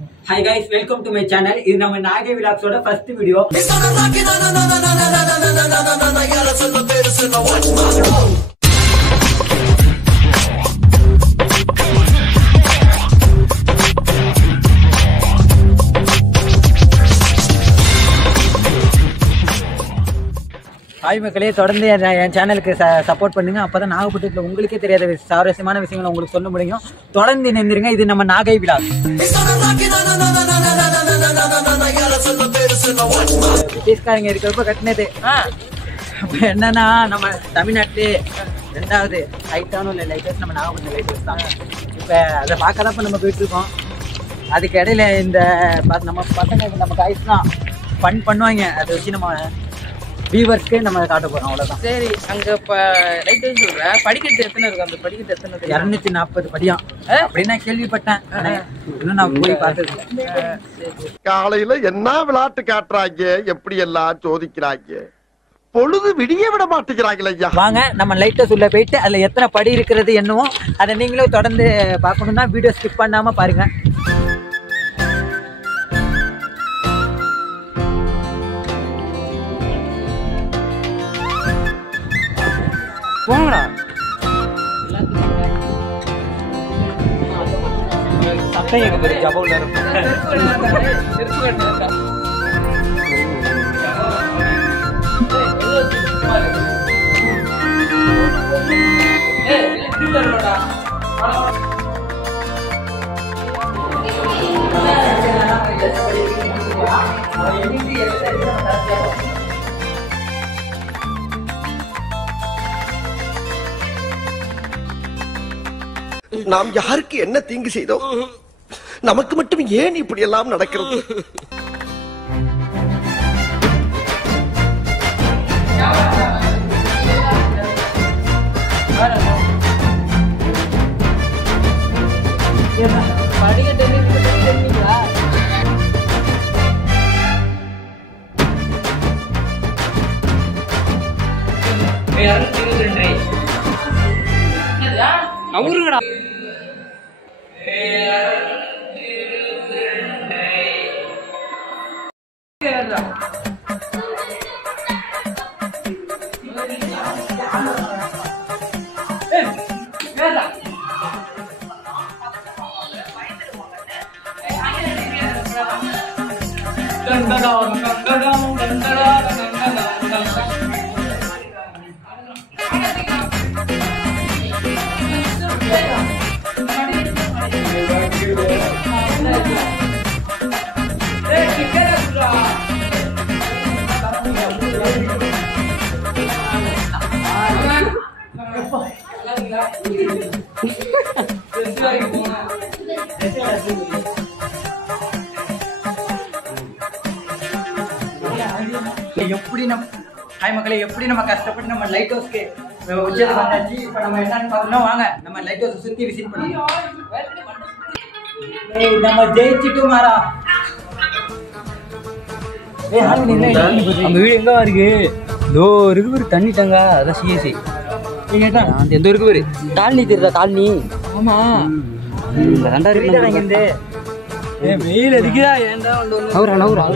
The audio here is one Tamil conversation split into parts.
Hi guys, welcome to my channel. This is our Nagai Vlogs first video. Hi மக்களே, தொடர்ந்து என் சேனலுக்கு சப்போர்ட் பண்ணுங்க. அப்பதான் நாகப்பட்டினத்தில் உங்களுக்கே தெரியாத சுவாரஸ்யமான விஷயங்களை உங்களுக்கு சொல்ல முடியும். தொடர்ந்து இணைந்திருங்க. இது நம்ம நாகை விலாக். பிரிட்டிஷ்காரங்க இருக்கிறப்ப கட்டினது. அப்ப என்னன்னா, நம்ம தமிழ்நாட்டிலே ரெண்டாவது ஹைட்டான லைட்டர்ஸ் நம்ம நாகப்பட்டினம் லைட்டர்ஸ் தான். இப்ப அதை பார்க்கறப்ப நம்ம போயிட்டு இருக்கோம். அதுக்கு இடையில இந்த நம்ம பசங்க நம்ம காய்ஸ் தான் ஃபன் பண்ணுவாங்க. அதை வச்சு நம்ம வியூவர்ஸ்க்கு நம்ம காட்ட போறோம். அவ்வளவுதான். சரி, அங்க லைட் சொல்றேன். படிக்கட்டு எத்தனை இருக்கு? அந்த படிக்கட்டு எத்தனை? 240 படியா அப்படின்னு நான் கேள்விப்பட்டேன். இன்னும் நான் போய் பார்த்தது. காலையில என்ன விளையாட்டு காட்டுறாங்க, எப்படி எல்லாம் சோதிக்கிறாங்க, பொழுது விடிய விட மாட்டேங்கிறாங்களே ஐயா. வாங்க நம்ம லைட்டர்ஸ் உள்ள போயிட்டு அதுல எத்தனை படி இருக்கிறது என்னவோ அதை நீங்களும் தொடர்ந்து பார்க்கணும்னா வீடியோ ஸ்கிப் பண்ணாம பாருங்க. போங்கடா. சட்டம் எங்க போய் ஜபவுல இருக்கும். நாம் யாருக்கு என்ன தீங்கு செய்தோம்? நமக்கு மட்டும் ஏன் இப்படி எல்லாம் நடக்கிறது? அவருங்கடா. எப்படி நம்ம ஹாய் மக்களே, எப்படி நம்ம கஷ்டப்பட்டு நம்ம லைட் ஹவுஸ்க்கு உச்சத்துக்கு வந்தாச்சு. இப்போ நம்ம என்னன்னு பார்க்கணும். வாங்க நம்ம லைட் ஹவுஸ் சுற்றி விசிட் பண்ணுவோம். நம்ம ஜெயிச்சுட்டு மாறா. அந்த வீடு எங்க இருக்கு? இதோ இருக்கு ஒரு தண்ணி டங்கா. அதான் சிஎஸ்சி கேட்டா அந்த எந்த இருக்கு பேரு? காலனி தெரியுதா? காலனி. ஆமா, இருந்து வெயில் அடிக்குதா? ஏன்டா நவுரா நவுரா.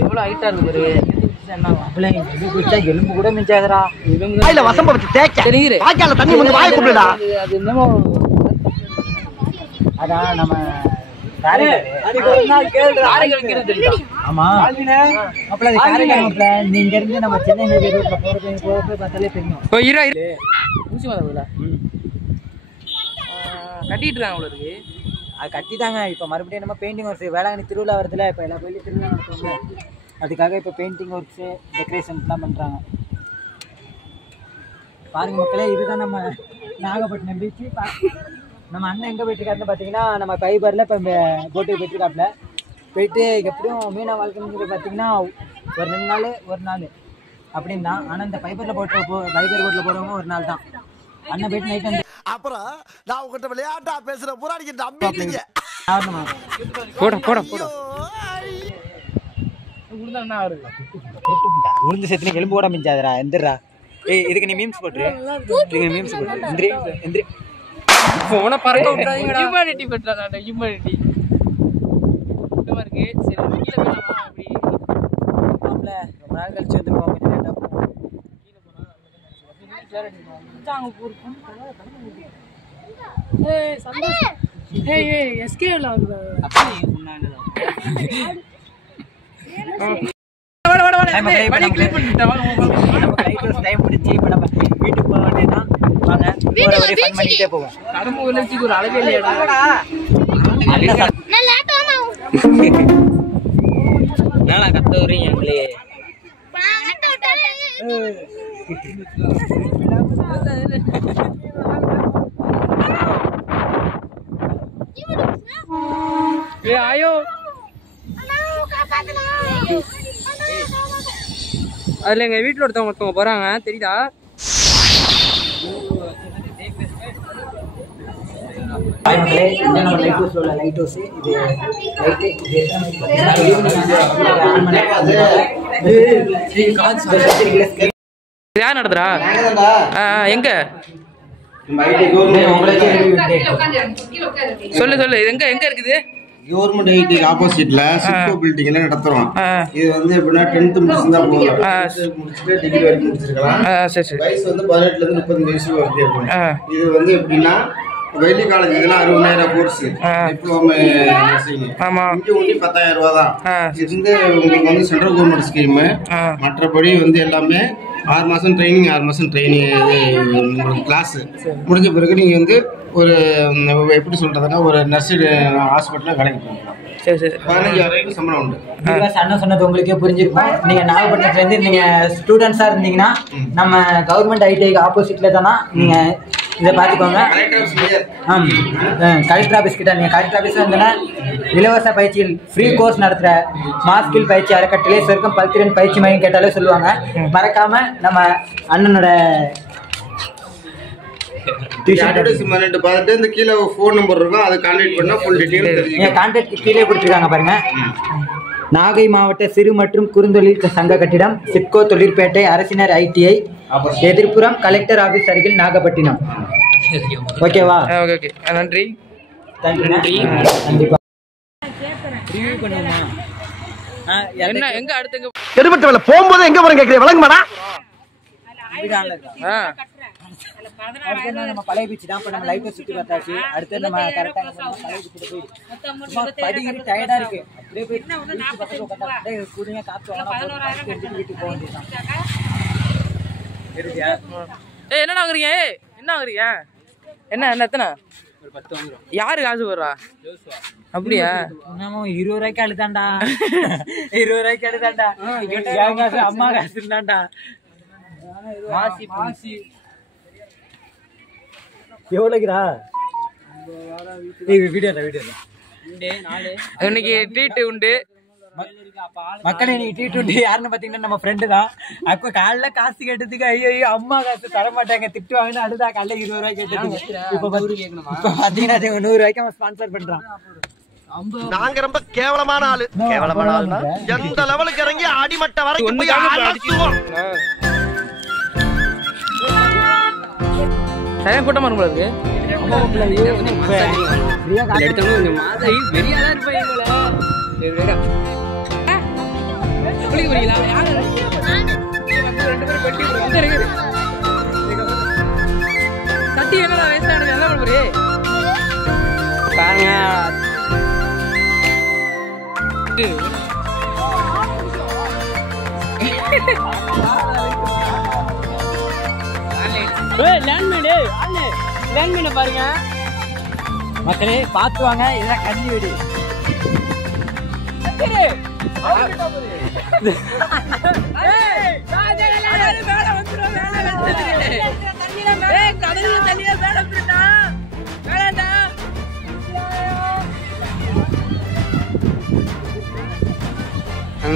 எவ்வளவு ஹைட்டா இருக்கு பாரு. எலும்பு கூட மிஞ்சாதரா. வசம்ப வச்சு தேய்க்க தண்ணி வந்து வாய கூப்பிடுடா. அது என்னமோ அதான் நம்ம ஆமா நீங்க இருந்து நம்ம சென்னை ரோட்ல போறப்ப பார்த்தாலே தெரியும். ஊசி மலை கட்டிட்டு இருக்காங்க உங்களுக்கு. அது கட்டிட்டாங்க. இப்போ மறுபடியும் நம்ம பெயிண்டிங் ஒர்க்ஸ் வேளாங்கண்ணி திருவிழா வருதுல. இப்போ எல்லா கோயிலும் திருவிழா நடத்துவாங்க. அதுக்காக இப்போ பெயிண்டிங் ஒர்க்ஸு டெக்கரேஷன்ஸ்லாம் பண்ணுறாங்க. பாருங்க மக்களே, இதுதான் நம்ம நாகப்பட்டினம் பீச்சு. நம்ம அண்ணன் எங்கே போயிட்டுருக்காருன்னு பார்த்தீங்கன்னா, நம்ம ஃபைபரில் இப்போ போட்டுக்கு போயிட்டுருக்காப்புல. போயிட்டு எப்படியும் மீனா வாழ்க்கைன்னு பார்த்தீங்கன்னா ஒரு 2 நாள் ஒரு நாள் அப்படின்னு தான். ஆனால் இந்த ஃபைபர் போட்டில் போகிறவங்க ஒரு நாள் தான். அண்ணன் போயிட்டு நைட் வந்து அப்புறம் நான் உங்ககிட்ட விளையாட்டா பேசுற புறாடிக்கு நம்பிட்டீங்க. போட போட போட உளுந்து செத்துன எலும்பு கூட மிஞ்சாதரா. எந்திரா இதுக்கு நீ மீம்ஸ் போட்டுரு. இதுக்கு நீ மீம்ஸ் போட்டுரு. எந்திரி போனை பறக்க விட்டாதீங்கடா. Humanity பண்றாடா, humanity. சுத்தமா இருக்கு. சரி கீழ போலாமா? அப்படி மாப்ள ரொம்ப நாள் கழிச்சு வந்துருக்கோம். கொஞ்சம் லேட்டா போவோம். கீழ போனா அங்க ஒரு பொண்ணு ஏய் சந்தோஷ். ஏய் எஸ்கேல வந்து அப்படி முன்னாடி வடி கிளிப் பண்ணிட்டா வாங்க. டைம் முடிச்சு இப்ப நம்ம வீட்டுக்கு போக வேண்டியதான். வாங்க ஒரு ஃபன் பண்ணிட்டே போவோம். கடம்பு விளைச்சிக்கு ஒரு அளவே இல்லையாடா. நான் லேட் ஆமா என்னடா கத்த வரீங்க எங்களே? கட்ட விட்டாலே ஏய் ஆயோ அண்ணா காப்பாத்துடா. அதுல எங்க வீட்டுல ஒருத்தவங்க போறாங்க தெரியுதா? நம்ம லைட் ஹவுஸ் உள்ள லைட் ஹவுஸ் இது லைட் இது யார் நடத்துறா? எங்க சொல்லு சொல்லு. இது எங்க இருக்குது? கவர்மெண்ட் ஐடி ஆப்போசிட்ல சிட்கோ பில்டிங்ல நடத்துறோம். இது வந்து எப்படின்னா 10th முடிச்சிருந்தா போதும். முடிச்சுட்டு டிகிரி வரைக்கும் முடிச்சிருக்கலாம். சரி சரி. வயசு வந்து 18ல இருந்து 35 வயசு வரைக்கும் இருக்கும். இது வந்து எப்படின்னா வெளி காலேஜ் இதெல்லாம் 60,000 கோர்ஸ் டிப்ளோமா நர்சிங். ஆமா. இங்க ஒண்ணி 10,000 ரூபாய் தான். இது வந்து உங்களுக்கு வந்து சென்ட்ரல் கவர்மெண்ட் ஸ்கீம். மற்றபடி வந்து எல்லாமே 6 மாசம் ட்ரைனிங், 6 மாசம் ட்ரைனிங் உங்களுக்கு கிளாஸ் முடிஞ்ச பிறகு நீங்க வந்து ஒரு எப்படி சொல்றதுன்னா ஒரு நர்சிங் ஹாஸ்பிட்டல்ல வேலைக்கு போகலாம். சரி சரி. 15,000 சம்பளம் உண்டு. அண்ணன் சொன்னது உங்களுக்கே புரிஞ்சிருக்கும். நீங்க நாகப்பட்டினத்துல இருந்து நீங்க ஸ்டூடெண்ட்ஸா இருந்தீங்கன்னா நம்ம கவர்மெண்ட் ஐடிஐக்கு ஆப்போசிட்ல தானா நீங்க இதை பார்த்துக்கோங்க. கலெக்டர் ஆஃபீஸ் கிட்ட நீங்க கலெக்டர் ஆஃபீஸ் வந்தோன்னா இலவச பயிற்சியில் ஃப்ரீ கோர்ஸ் நடத்துற மாஸ்கில் பயிற்சி அறக்கட்டளை சொர்க்கம் பல்திறன் பயிற்சி மையம் கேட்டாலே சொல்லுவாங்க. மறக்காம நம்ம அண்ணனோட பார்த்துட்டு இந்த கீழே ஃபோன் நம்பர் இருக்கும், அதை கான்டாக்ட் பண்ணா ஃபுல் டீடைல் தெரிஞ்சுக்கலாம். கான்டாக்ட் கீழே கொடுத்துருக்காங்க பாருங்க. நாகை மாவட்ட சிறு மற்றும் குறுந்தொழில் சங்க கட்டிடம், சிட்கோ தொழிற்பேட்டை, அரசினர் ஐடிஐ எதிர்ப்புறம், கலெக்டர் ஆபீஸ் அருகில், நாகப்பட்டினம். ஓகேவா? Okay okay. நன்றி நன்றி. கண்டிப்பா ரிவ்யூ பண்ணுமா? என்ன எங்க அடுத்து எங்க எடுபட்ட வேலை போகும்போது எங்க வரும் கேக்குறீங்க விளங்குமாடா? நம்ம பழைய பீச் தான். இப்ப நம்ம லைட்டை சுத்தி பார்த்தாச்சு. அடுத்து நம்ம கரெக்டா பழைய பீச்சுல போயிட்டு படிக்கிட்டு டயர்டா இருக்கு. அப்படியே போயிட்டு கூடுங்க காத்து வீட்டுக்கு போக வேண்டியதான். என்ன வாங்குறீங்க? என்ன வாங்குறீங்க? என்ன எத்தனை? ஒரு 10 வாங்குறோம். யாரு காசு போடுறா? அப்படியா? நம்ம 20 ரூபாய்க்கு அழுதாண்டா. 20 ரூபாய்க்கு அழுதாண்டா. அம்மா காசு இருந்தாண்டா. எவ்வளோக்குறா? இன்னைக்கு ட்ரீட் உண்டு மக்களே. நீ ட்ரீட் உண்டு யாருன்னு பாத்தீங்கன்னா நம்ம ஃப்ரெண்டு தான். அப்ப காலைல காசு கேட்டதுக்கு ஐயோ அம்மா காசு தர மாட்டாங்க திட்டு வாங்கினா அழுதா. காலைல 20 ரூபாய் கேட்டதுக்கு இப்ப பாத்தீங்கன்னா 100 ரூபாய்க்கு அவன் ஸ்பான்சர் பண்றான். நாங்க ரொம்ப கேவலமான ஆளு. கேவலமான ஆளுனா எந்த லெவலுக்கு இறங்கி அடிமட்ட வரைக்கும் போய் அலசுவோம். சரியா கூட்டமா இருக்கும் இருக்கு. எடுத்தவங்க மாதை வெறியாதான் இருப்பாங்க. குளிக்க போறீங்களா? யாரு 2 பேரும் பெட்டி இருக்குது. சட்டி என்னடா வயசானது என்ன பண்ண போறீ? பாருங்க லேண்ட்மேன் பாருங்க மக்களே. பாத்துவாங்க இதெல்லாம் கண்ணி வீடு.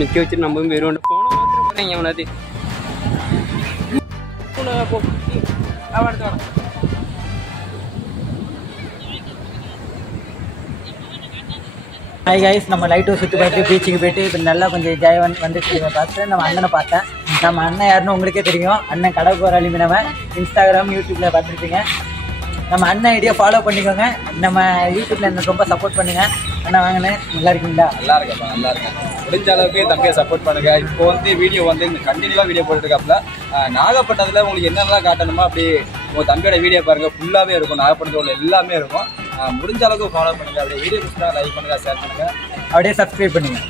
நிக்க வச்சுட்டு நம்ம போயிருவோம். போன போறேன் எவனாது ஹாய் கைஸ், நம்ம லைட் ஹவுஸ் சுற்றி போயிட்டு பீச்சுக்கு போயிட்டு இப்போ நல்லா கொஞ்சம் ஜாய் வந்துட்டு பார்த்து நம்ம அண்ணனை பார்த்தேன். நம்ம அண்ணன் யாருன்னு உங்களுக்கே தெரியும். அண்ணன் கடவுக்கு ஒரு அலிமினவன். இன்ஸ்டாகிராம் யூடியூப்ல பார்த்துருப்பீங்க. நம்ம அண்ணன் ஐடியா ஃபாலோ பண்ணிக்கோங்க. நம்ம யூடியூப்ல எனக்கு ரொம்ப சப்போர்ட் பண்ணுங்க. அண்ணா வாங்கினேன், நல்லா இருக்கீங்களா? நல்லா இருக்கேன்ப்பா, நல்லா இருக்கேன். முடிஞ்ச அளவுக்கு தம்பியை சப்போர்ட் பண்ணுங்க. இப்போ வந்து வீடியோ வந்து இந்த கண்டினியூவாக வீடியோ போட்டுருக்காப்புல. நாகப்பட்டினத்தில் உங்களுக்கு என்னென்னலாம் காட்டணுமோ அப்படி உங்கள் தம்பியோட வீடியோ பாருங்கள், ஃபுல்லாகவே இருக்கும். நாகப்பட்டினத்தில் உள்ள எல்லாமே இருக்கும். முடிஞ்ச அளவுக்கு ஃபாலோ பண்ணுங்கள். அப்படியே வீடியோ பிடிச்சா லைக் பண்ணுங்கள், ஷேர் பண்ணுங்கள், அப்படியே சப்ஸ்கிரைப் பண்ணுங்கள்.